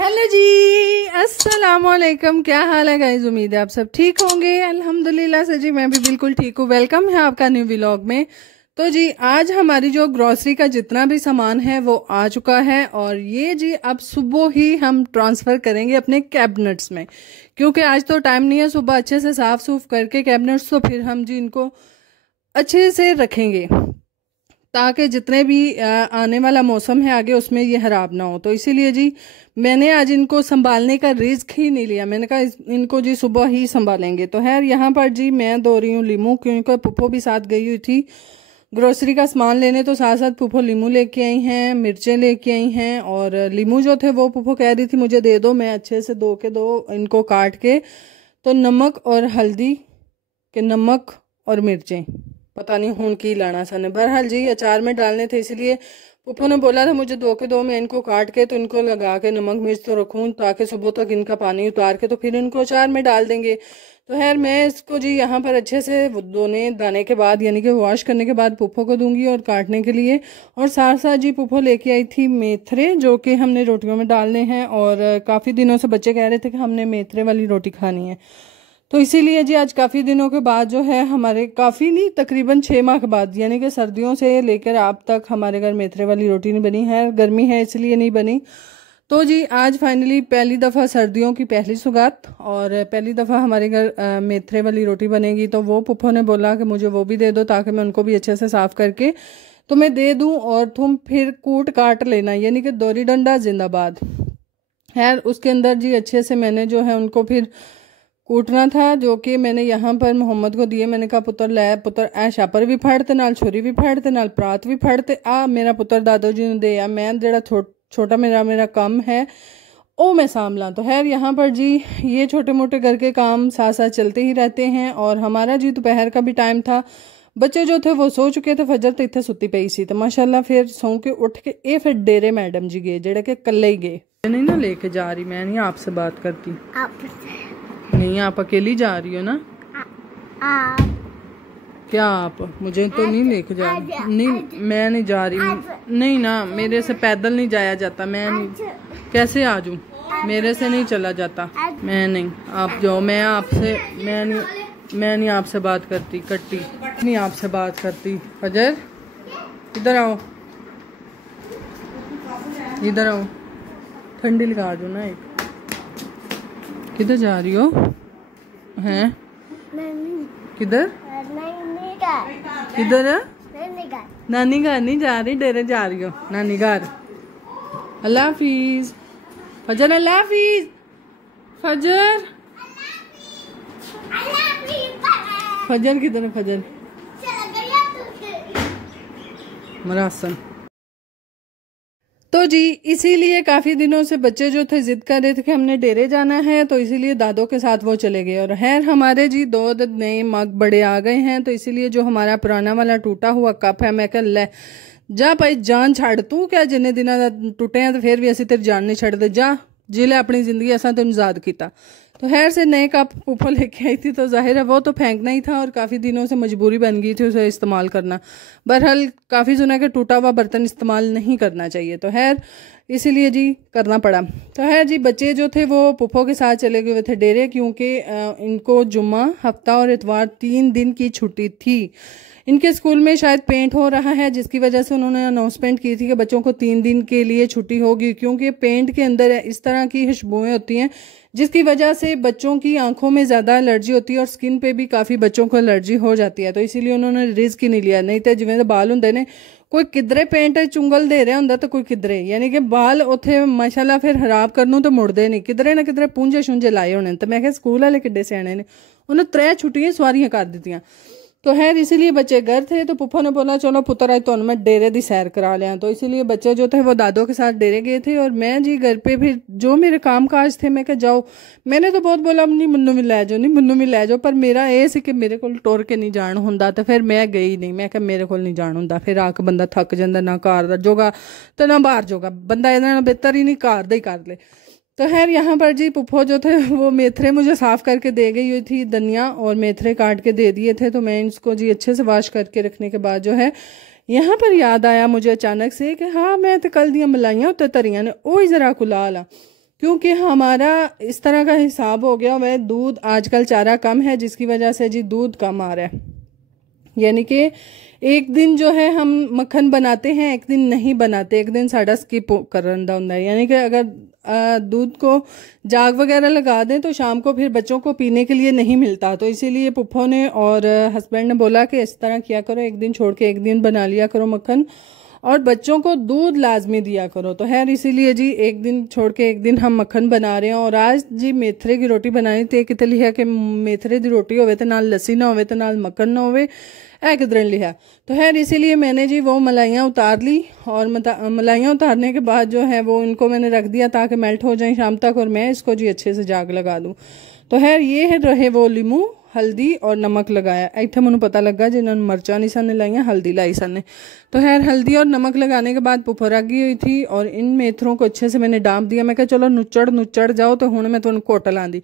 Hello जी, अस्सलाम वालेकुम। क्या हाल है गाइस? उम्मीद है आप सब ठीक होंगे। अल्हम्दुलिल्लाह से जी मैं भी बिल्कुल ठीक हूँ। वेलकम है आपका न्यू व्लॉग में। तो जी आज हमारी जो ग्रोसरी का जितना भी सामान है वो आ चुका है और ये जी अब सुबह ही हम ट्रांसफ़र करेंगे अपने कैबिनेट्स में, क्योंकि आज तो टाइम नहीं है। सुबह अच्छे से साफ़ सूफ करके कैबिनेट्स तो फिर हम जी इनको अच्छे से रखेंगे ताकि जितने भी आने वाला मौसम है आगे उसमें ये खराब ना हो। तो इसीलिए जी मैंने आज इनको संभालने का रिस्क ही नहीं लिया। मैंने कहा इनको जी सुबह ही संभालेंगे। तो खैर यहाँ पर जी मैं धो रही हूँ लीमू, क्योंकि पुप्पो भी साथ गई हुई थी ग्रोसरी का सामान लेने। तो साथ साथ पुप्पो लीमू लेके आई हैं, मिर्चें लेके आई हैं और लीमू जो थे वो पुप्पो कह रही थी मुझे दे दो, मैं अच्छे से धो के दो इनको काट के। तो नमक और हल्दी के नमक और मिर्चें पता नहीं हूं की लाना सा ने बहरहाल जी अचार में डालने थे, इसलिए पुप्पो ने बोला था मुझे दो के दो, मैं इनको काट के तो इनको लगा के नमक मिर्च तो रखूं ताकि सुबह तक इनका पानी उतार के तो फिर इनको अचार में डाल देंगे। तो खैर मैं इसको जी यहाँ पर अच्छे से धोने दाने के बाद यानी कि वॉश करने के बाद पुप्पो को दूंगी और काटने के लिए। और साथ साथ जी पुप्पो लेके आई थी मेथरे जो कि हमने रोटियों में डालने हैं और काफ़ी दिनों से बच्चे कह रहे थे कि हमने मेथरे वाली रोटी खानी है। तो इसीलिए जी आज काफ़ी दिनों के बाद जो है हमारे काफ़ी नहीं तकरीबन 6 माह के बाद यानी कि सर्दियों से लेकर अब तक हमारे घर मेथरे वाली रोटी नहीं बनी है। गर्मी है इसलिए नहीं बनी। तो जी आज फाइनली पहली दफ़ा सर्दियों की पहली सौगात और पहली दफ़ा हमारे घर मेथरे वाली रोटी बनेगी। तो वो पुप्पो ने बोला कि मुझे वो भी दे दो ताकि मैं उनको भी अच्छे से साफ़ करके तो मैं दे दूँ और तुम फिर कूट काट लेना, यानी कि दोरी डंडा जिंदाबाद। खैर उसके अंदर जी अच्छे से मैंने जो है उनको फिर कूटना था, जो कि मैंने यहाँ पर मोहम्मद को दिए। मैंने कहा पुत्र लै पुत्र ऐ छापर भी फड़ते नाल छुरी भी फड़ते नाल परात भी फड़ते आ मेरा पुत्र दादो जी ने दे आ, मैं जरा छोटा मेरा काम है ओ मैं सांभला। तो खैर यहाँ पर जी ये छोटे मोटे घर के काम साथ साथ चलते ही रहते हैं। और हमारा जी दोपहर का भी टाइम था, बच्चे जो थे वो सो चुके थे, फजर तो इतने सुती पई सी। तो माशाल्लाह फिर सौ के उठ के ये फिर डेरे मैडम जी गए जेड़े के कल्ले ही गए। नहीं ना लेके जा रही, मैं नहीं आपसे बात करती। नहीं आप अकेली जा रही हो ना? क्या आप मुझे तो नहीं लेके जा रही? नहीं मैं नहीं जा रही। नहीं ना मेरे से पैदल नहीं जाया जाता, मैं नहीं कैसे आ जाऊँ, मेरे से नहीं चला जाता। मैं नहीं, आप जाओ। मैं नहीं आपसे बात करती, कट्टी नहीं आपसे बात करती। फजर इधर आओ, इधर आओ, ठंडी लगा दो ना एक। किधर जा रही हो? हैं किधर किधर? नानी घर नहीं जा रही, डेरे जा रही हो नानी घर। अल्लाह हाफिज फजर, अल्लाह हाफिज फजर। फजर किधर है? फजर मरासन। तो जी इसीलिए काफ़ी दिनों से बच्चे जो थे जिद कर रहे थे कि हमने डेरे जाना है, तो इसीलिए दादों के साथ वो चले गए। और खैर हमारे जी 2 नए मग बड़े आ गए हैं। तो इसीलिए जो हमारा पुराना वाला टूटा हुआ कप है, मैं कह ले जा भाई जान छड़, तू क्या जिन्ने दिन टूटे हैं तो फिर भी असी तेरी जान नहीं छड़ते, जा जिले अपनी जिंदगी असा तेन आजाद किया। तो खैर से नए कप पुप्पो लेके आई थी, तो जाहिर है वो तो फेंकना ही था और काफ़ी दिनों से मजबूरी बन गई थी उसे इस्तेमाल करना। बहरहाल काफ़ी सुना कि टूटा हुआ बर्तन इस्तेमाल नहीं करना चाहिए, तो खैर इसीलिए जी करना पड़ा। तो खैर जी बच्चे जो थे वो पुप्पो के साथ चले गए थे डेरे, क्योंकि इनको जुम्मा हफ्ता और इतवार 3 दिन की छुट्टी थी। इनके स्कूल में शायद पेंट हो रहा है, जिसकी वजह से उन्होंने अनाउंसमेंट की थी कि बच्चों को 3 दिन के लिए छुट्टी होगी, क्योंकि पेंट के अंदर इस तरह की खुशबुएं होती हैं जिसकी वजह से बच्चों की आंखों में ज़्यादा एलर्जी होती है और स्किन पे भी काफ़ी बच्चों को एलर्जी हो जाती है। तो इसीलिए उन्होंने रिस्क ही नहीं लिया। नहीं तो जिवें बाल होंगे ने कोई किधरे पेंट चुंगल दे रहा होंगे तो कोई किधरे, यानी कि बाल उत्थे माशाल्लाह फिर खराब करनों तो मुड़ते नहीं, किधरे ना किधरे पूंजे शूंजे लाए होने। तो मैं क्या स्कूल वाले किड्डे सियाने ने, उन्हें 3 छुट्टियां सवारियां कर दी। तो खैर इसीलिए बच्चे घर थे, तो पुप्पो ने बोला चलो पुत्र आज तो मैं डेरे दी सैर करा लिया। तो इसीलिए बच्चे जो थे वो दादों के साथ डेरे गए थे और मैं जी घर पे फिर जो मेरे काम काज थे मैं कहा जाओ। मैंने तो बहुत बोला नहीं मन्नू भी लै जाओ, नहीं मन्नू भी लै जाओ, पर मेरा ये सी कि मेरे को टुर के नहीं जान होंदा। तो फिर मैं गई नहीं, मैं क्या मेरे को नहीं जान होंदा, फिर आके बंदा थक जाता, ना घर दा जोगा तो ना बाहर जोगा, बंदा इहदे बेहतर ही नहीं घर दा ही कर ले। तो खैर यहाँ पर जी पुप्पो जो थे वो मेथरे मुझे साफ़ करके दे गई हुई थी, धनिया और मेथरे काट के दे दिए थे। तो मैं इसको जी अच्छे से वाश करके रखने के बाद जो है यहाँ पर याद आया मुझे अचानक से कि हाँ मैं तो कल दियाँ मलाइयाँ उत्ते धरियां ने, ओ ही जरा कुला ला। क्योंकि हमारा इस तरह का हिसाब हो गया हुआ है, दूध आजकल चारा कम है जिसकी वजह से जी दूध कम आ रहा है। यानी कि एक दिन जो है हम मक्खन बनाते हैं, एक दिन नहीं बनाते, एक दिन साड़ा स्किप करन दा हुंदा है। यानी कि अगर दूध को जाग वगैरह लगा दें तो शाम को फिर बच्चों को पीने के लिए नहीं मिलता। तो इसीलिए पुप्पो ने और हस्बैंड ने बोला कि इस तरह किया करो, एक दिन छोड़ के एक दिन बना लिया करो मक्खन, और बच्चों को दूध लाजमी दिया करो। तो खैर इसीलिए जी एक दिन छोड़ के एक दिन हम मक्खन बना रहे हैं। और आज जी मेथरे की रोटी बनानी थी, कितने लिखा कि मेथरे की रोटी होवे तो नाल लस्सी ना होवे तो नाल मक्खन ना होवे, है किधर लिखा। तो खैर इसीलिए मैंने जी वो मलाइयाँ उतार ली, और मलाइयाँ उतारने के बाद जो है वो इनको मैंने रख दिया ताकि मेल्ट हो जाए शाम तक, और मैं इसको जी अच्छे से जाग लगा दूँ। तो खैर ये है रहे वो लीमू, हल्दी और नमक लगाया। इतने मैंने पता लगा जिन्होंने मरचा नहीं सन लाइया, हल्दी लाई सन। तो खैर हल्दी और नमक लगाने के बाद पुप्पो रगी हुई थी, और इन मेथरों को अच्छे से मैंने डांप दिया। मैं कहा चलो नुचड़ जाओ, तो हूँ मैं तुम कोटल आंदी।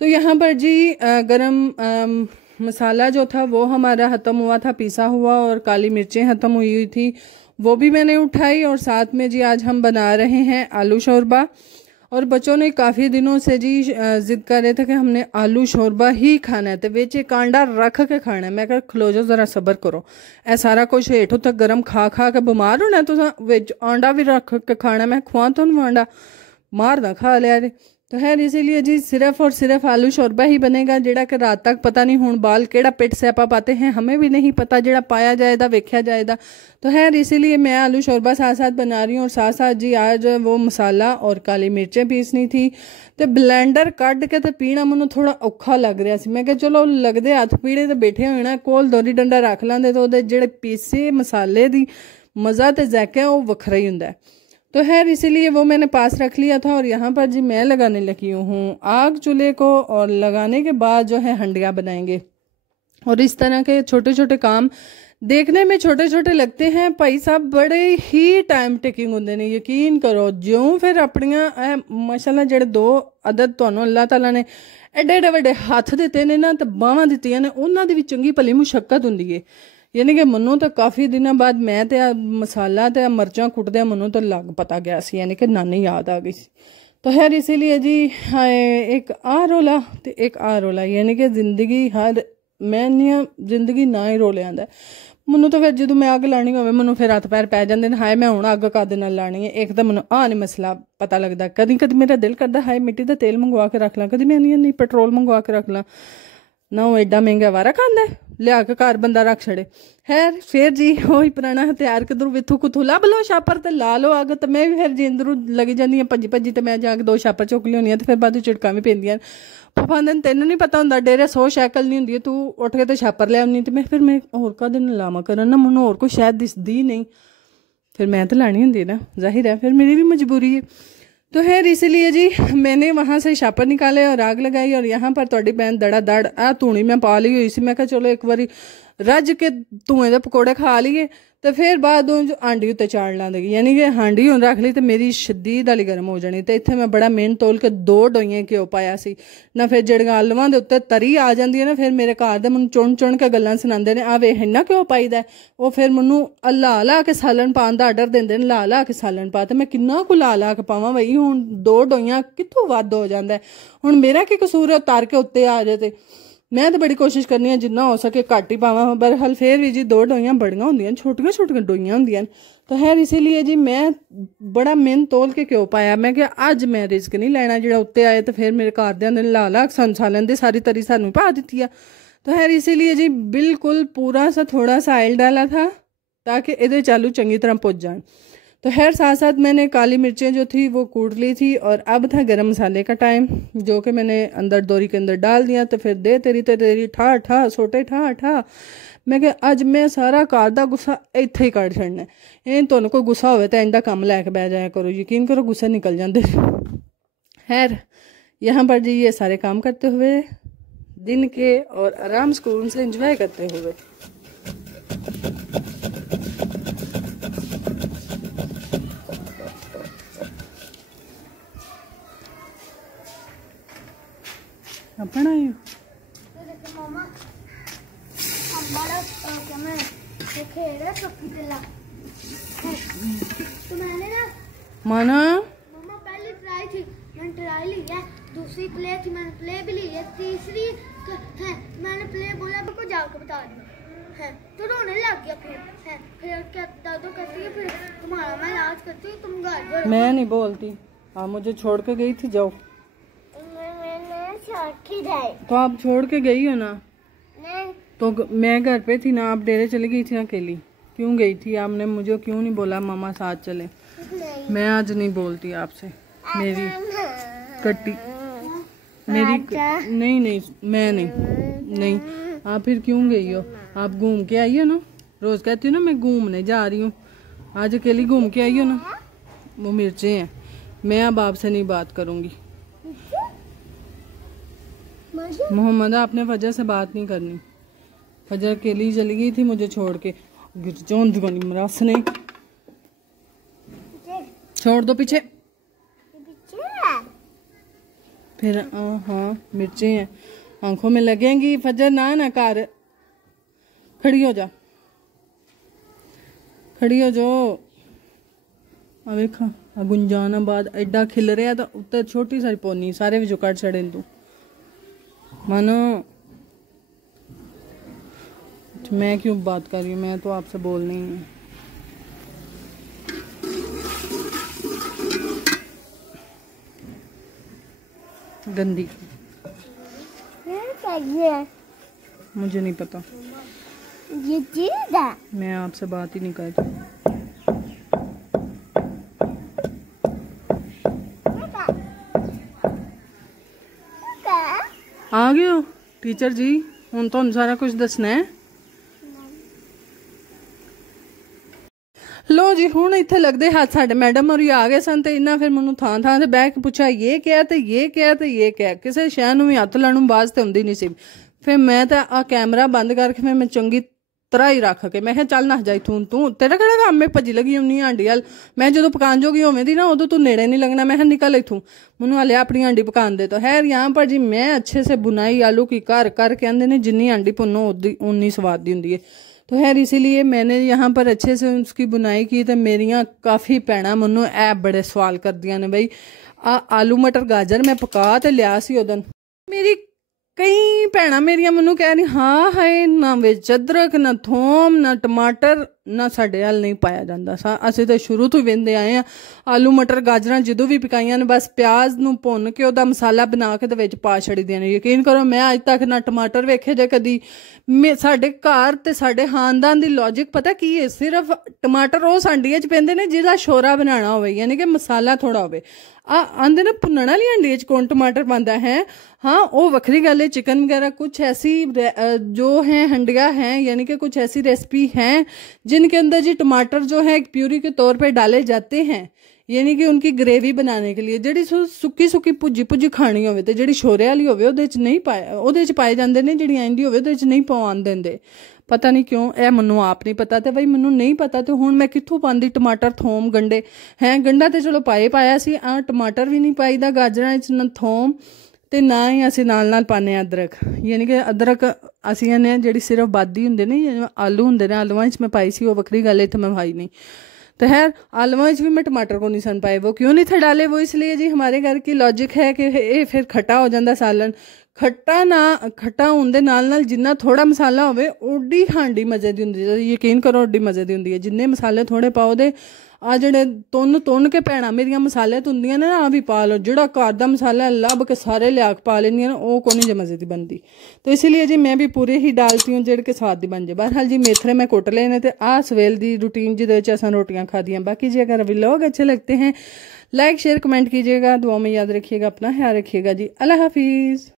तो यहाँ पर जी गरम मसाला जो था वो हमारा ख़त्म हुआ था, पीसा हुआ, और काली मिर्चें ख़त्म हुई थी, वो भी मैंने उठाई। और साथ में जी आज हम बना रहे हैं आलू शोरबा। और बच्चों ने काफ़ी दिनों से जी जिद कर रहे थे कि हमने आलू शोरबा ही खाना है, तो बेच एक आंडा रख के खाना है। मैं कहा खलो जाओ ज़रा सब्र करो, ऐ सारा कुछ हेठों तक गर्म खा खा के बीमार होना, तो बेच आंडा भी रख के खाना। मैं खुआ तो आंडा मार ना खा लिया। तो खैर इसीलिए जी सिर्फ और सिर्फ आलू शोरबा ही बनेगा, जेड़ा कि रात तक पता नहीं हूँ बाल केड़ा पिट स्यापा पाते हैं, हमें भी नहीं पता, जेड़ा पाया जाएगा वेख्या जाएगा। तो खैर इसीलिए मैं आलू शोरबा साथ साथ बना रही हूँ। और साथ साथ जी आज वो मसाला और काली मिर्चें पीसनी थी, तो ब्लेंडर कढ़ के तो पीना मैनू थोड़ा औखा लग रहा सी। मैं कहा चलो लगते हथ पीड़े तो बैठे होना, कोल दोरी डंडा रख लेंदे तो जेड़े पीसे मसाले दी मज़ा तो जैका वो वखरा ही हुंदा है। तो खैर इसीलिए वो मैंने पास रख लिया था। और यहाँ पर जी मैं लगाने लगी हूँ आग चूल्हे को, और लगाने के बाद जो है हंडिया बनाएंगे। और इस तरह के छोटे छोटे काम देखने में छोटे छोटे लगते हैं, भाई साहब बड़े ही टाइम टेकिंग होंगे ने। यकीन करो ज्यों फिर अपनियां माशाल्लाह जेड़े दो अदद तुहानू अल्लाह ताला ने एडे एडे वड्डे हथ दिते ने ना, तो बाहां दित्तियां ने, उन्हां दी भी चंगी भली मुशक्कत हुंदी है। यानी कि मनु तो काफ़ी दिनों बाद मैं तो मसाला तो मर्चां कुटदे मनु तो लग पता गया सी, यानी कि नानी याद आ गई सी। तो खैर इसीलिए जी एक आ रोला तो एक आ रोला, यानी कि जिंदगी हर मैं जिंदगी ना ही रोले आंदा मनु। तो फिर जो मैं अग लानी हो मनु फिर हथ पैर पै जाते हैं, हाय मैं हूँ अग कद नाल लानी है। एक तो मनु नहीं मसला पता लगता, कदी कदी मेरा दिल करता हाय मिट्टी का तेल मंगवा के रख ला, कदी मैं नहीं पेट्रोल मंगवा के रख ला ना, वो एडा महंगा वारा खांदा है लिया के घर बंदा रख छड़े। खैर फिर जी वही पुराना हथियार किधरों विथू कुथू लब लो छापर तो ला लो अग। तो मैं भी फिर जी अंदरों लगी जाती भजी भजी, तो मैं जाके 2 छापर चुक लिया, तो फिर बाद झिड़कां भी पैंदियां। पापा आंदे तेनों नहीं पता होंदा डेरे 100 शैकल नहीं होंदी, तू उठ के तो छापर ले आनी। तो मैं फिर मैं होर कदे ना लावां करन ना, मैनूं होर कोई शायद दिसदी नहीं, फिर मैं तो लानी होंदी ना, जाहिर है फिर मेरी भी मजबूरी है। तो खैर इसीलिए जी मैंने वहाँ से छापर निकाले और आग लगाई। और यहाँ पर थोड़ी बहन दड़ा दड़ धूनी मैं पा ली हुई सी। मैं कहा चलो एक बारी रज के धुएं दे पकौड़े खा लिए, तो फिर बाद हांडी उत्ते चाड़ ला देगी, यानी कि हांडी हुण रख ली तो मेरी शदीद वाली गर्म हो जानी। तो इत्थे मैं बड़ा मेहनत तोल के 2 डोइयां घ्यो पाया सी ना, फिर जड़ियां आलूआं दे उत्ते तरी आ जाती है ना, फिर मेरे घर दे मैनूं चुन चुन के गल्लां सुणांदे ने, आ वेख इन्ना घ्यो पाईदा है। वो फिर मैनूं ला ला के सालन पाउण दा आर्डर दिंदे ने, ला ला के सालन पा। तो मैं किन्ना कुल ला के पावां बई, हुण 2 डोइयां कित्थों वध हो जांदा है। हुण मेरा की कसूर है उतार के उत्ते आ जाए। तो मैं तो बड़ी कोशिश करनी है जिन्ना हो सके घट ही पावां, बहरहाल फिर भी जी 2 डोइयां बड़ियां होंदियां, छोटियां छोटियां डोइयां होंदियां। तो खैर इसीलिए जी मैं बड़ा मेहनत तोल के क्यों पाया। मैं कि अज मैं रिस्क नहीं लैना, जो उत्ते आए तो फिर मेरे घर दे ला ला सालन दी सारी तरी सानू पा दी है। तो खैर इसीलिए जी बिल्कुल पूरा सा थोड़ा सा ऑयल डाला था ताकि ये आलू चंगी तरह पुज जाए। तो खैर साथ साथ मैंने काली मिर्चें जो थी वो कूट ली थी, और अब था गरम मसाले का टाइम, जो कि मैंने अंदर दोरी के अंदर डाल दिया। तो फिर दे तेरी ठा ठा सोटे ठा ठा। मैं कि अज मैं सारा घर का गुस्सा इत्थे ही कढ़ छड़ना है। तुहानू कोई गुस्सा होवे तो इंदा काम लैके बह जाया करो, यकीन करो गुस्से निकल जाते। खैर यहाँ पर जी ये सारे काम करते हुए दिन के और आराम सुकून से एंजॉय करते हुए अपना ही मामा बड़ा क्या मैं खेल रहा तो मैंने ना माना मामा पहले ट्राई थी, मैंने फ्राई ली है, दूसरी प्लेट थी मैंने प्ले भी ली है, तीसरी है मैंने प्ले बोला को जाकर बता दिया है तो रोने लग गया। फिर क्या दादू कहती है फिर तुम्हारा मैं इलाज करती हूँ, तुम घर। मैं नहीं बोलती, आप मुझे छोड़ के गई थी, जाओ। मैंने छोड़ के गई तो आप छोड़ के गई हो ना? नहीं तो मैं घर पे थी ना, आप डेरे चली गई थी अकेली? क्यों गई थी? आपने मुझे क्यों नहीं बोला मामा साथ चले? मैं आज नहीं बोलती आपसे, मेरी कट्टी मेरी नहीं मैं नहीं। आप फिर क्यों गई हो? आप घूम के आई हो ना, रोज कहती हो ना मैं घूमने जा रही हूँ, आज अकेली घूम के आई हो ना। वो मिर्चें हैं, मैं अब आपसे नहीं बात करूंगी। मोहम्मद आपने फजर से बात नहीं करनी, फजर अकेली चली गई थी मुझे छोड़ के। मरास ने छोड़ दो पीछे। फिर हाँ मिर्चें हैं, आंखों में लगेंगी। फजर ना कर, खड़ी हो जा, खड़ी हो जाओ। अब देखा गुंजानाबाद एडा खिल रहा तो उत्ते छोटी सारी पौनी सारे विचों कट छड़े तू मानो। मैं क्यों बात कर रही हूँ, मैं तो आपसे बोलनी ही है। गंदी मुझे नहीं पता, ये चीज है। मैं आपसे बात ही नहीं कर रही। आ गए हो टीचर जी, हुण तुहानू सारा कुछ दसना है। लो जी हुण इत्थे लगदे हाथ साडे मैडम और आ गए सन ते इन्ना फिर मैनू थां थां ते बैठ के पुछा ये क्या ते ये क्या ते ये क्या, किसी शै नूं भी हत्थ लाणों बाज ते हुंदी नहीं सी। फिर मैं तो आ कैमरा बंद करके फिर मैं चंगी तरह ही रख के मैं चल ना जा इथों, तू तेरा केड़ा काम में भजी लगी हुंदी आंडी अल। मैं जो पकान जोगी होवे दी ना उदों तू नेड़े नहीं लगना। मैं निकल इथों, मैनू हले अपनी आंडी पकान दे। तो है यहाँ पर जी मैं अच्छे से बुनाई आलू की कर कर कहते हैं जिन्नी आंडी भुनो उन्नी स्वाद दी हुंदी है। तो है इसीलिए मैंने यहाँ पर अच्छे से उसकी बुनाई की। तो मेरिया काफ़ी भैणां मैनू ऐ बड़े सवाल कर दिया ने बई आलू मटर गाजर मैं पका तो लिया सी उदन। मेरी कई भैणां मेरिया मैनू कह रही हाँ है ना विच अदरक ना थोम ना टमाटर ना साडे हल नहीं पाया जाता सा। असीं तो शुरू तो वेंदे आए हैं आलू मटर गाजरां जदों भी पकाइयां ने बस प्याज नूं भुन के उहदा मसाला बना के ते विच पा छड़ीदियां ने। यकीन करो मैं अज तक ना टमाटर वेखे जे कदी। साडे घर ते साडे खानदान दी लॉजिक पता की है, सिर्फ टमाटर वो सांडियां च पैंदे ने जिहदा शोरा बनाना होवे यानी कि मसाला थोड़ा होवे। आंदे ने भुन्नण वाली हांडी च कौन टमाटर पांदा है? हाँ वो वखरी गल है। चिकन वगैरह कुछ ऐसी जो है हंडिया हैं यानी कि कुछ ऐसी रेसिपी हैं जिनके अंदर जी टमाटर जो है एक प्यूरी के तौर पे डाले जाते हैं यानी कि उनकी ग्रेवी बनाने के लिए। जिहड़ी सुक्की सुक्की भुजी भुजी खानी होवे ते जिहड़ी शोरे वाली होवे ओहदे च नहीं पाए ओहदे च पाए जांदे ने, जिहड़ी आंदी होवे ओहदे च नहीं पाउण देंदे। पता नहीं क्यों, ए मैनू आप नहीं पता ते बई मैनू नहीं पता ते हुण मैं कित्थों पांदी टमाटर थोम गंढे हैं। गंढा ते चलो पाया सी, टमाटर भी नहीं पाईदा गाजरां च ना थोम ते ना ही असीं नाल पाने अदरक। यानी कि अदरक असीं ने जिहड़ी सिर्फ बादी हुंदे ने आलू हुंदे ने आलूआं च मैं पाई सी वो वखरी गल इत्थे मैं पाई नहीं। तो खैर आलूआं च भी मैं टमाटर को नहीं सन पाए। वो क्यों नहीं थे डाले? वो इसलिए जी हमारे घर की लॉजिक है कि ये फिर खट्टा हो जाता सालन। खट्टा होंदे नाल जिन्ना थोड़ा मसाला होवे ओडी हांडी मजे दी हुंदी है। यकीन करो ओडी मजे दी हुंदी है। जिन्ने मसाले थोड़े पाओ दे आ जेह्ड़े तुन के भैणां मेरियां मसाले तुंदियां ने ना भी पा लो। जेह्ड़ा घर दा मसाला लभ के सारे लिया के पा लैंदियां ने ओह कोई मजे दी बनदी। तो इसीलिए जी मैं भी पूरे ही डालती हूँ जेह्ड़े के स्वाद दी बन जाए। बहरहाल जी मेथरे मैं कुट लेने ते आ सवेल दी रूटीन जिहदे च असां रोटियां खादियां। बाकी जी अगर व्लॉग अच्छे लगते हैं लाइक शेयर कमेंट कीजिएगा, दुआ में याद रखिएगा, अपना ख्याल रखिएगा जी। अल्लाह हाफिज़।